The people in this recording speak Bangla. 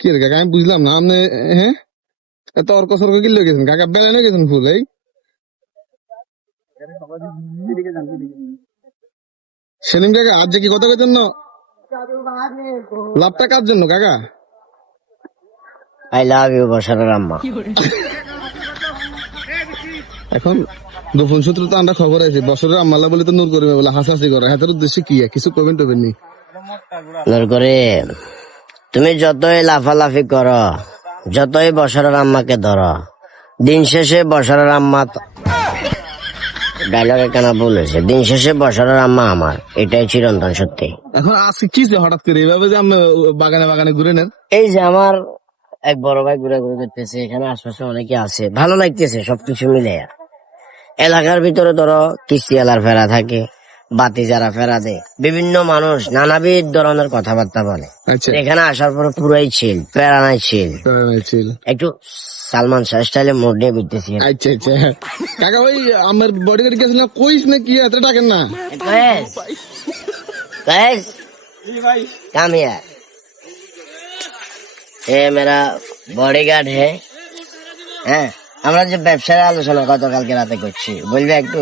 কি রে কাকা আমি বুঝলাম না আপনি। হ্যাঁ, এত অর্ক সর্ক কিনলে গেছেন কাকা, বেড়ানো গেছেন ফুল এই? সেলিম কাকা আজ যে কি কথা জন্য লাভটা কার জন্য কাকা? আই লাভ ইউ বসারের আম্মা। এখন গোপন সূত্র তো আমরা খবর আছে, বছরের আম্মাল্লা বলে তো নূর করিমে বলে হাসাহাসি করে, হাতের উদ্দেশ্যে কি কিছু কমেন টবেন নি? নূর করিম, তুমি যতই লাফালাফি করো, যতই বসারের আম্মাকে ধরো, দিন শেষে বসারের আম্মা ডায়লগে কেন বলেছে, দিন শেষে বসারের আম্মা আমার, এটাই চিরন্তন সত্যি। এখন আজকে কি যে হঠাৎ করে এইভাবে যে আমি বাগানে বাগানে ঘুরে নেন? এই যে আমার এক বড় ভাই ঘুরে ঘুরে দেখতেছে, এখানে আশপাশে অনেকে আছে, ভালো লাগতেছে সবকিছু মিলে। এলাকার ভিতরে ধরো কিস্তি এলার ফেরা থাকে, বাতি যারা ফেরা দেয়, বিভিন্ন মানুষ নানাবিধ ধরনের কথাবার্তা বলে। আচ্ছা এখানে আসার পরে পুরাই ছিল, প্যারা নাই ছিল, ছিল। একটু সালমান শাহ স্টাইলে মোড নিয়ে বিটতেছি। আচ্ছা আচ্ছা কাকা, ওই আমার বডি গার্ড গেছিল না, কইস না কি এত টাকেন না? काम यार, ये मेरा বডিগার্ড হে। হ্যাঁ, আমরা যে ব্যবসার আলোচনা গতকালকে রাতে করছি, বলবে একটু?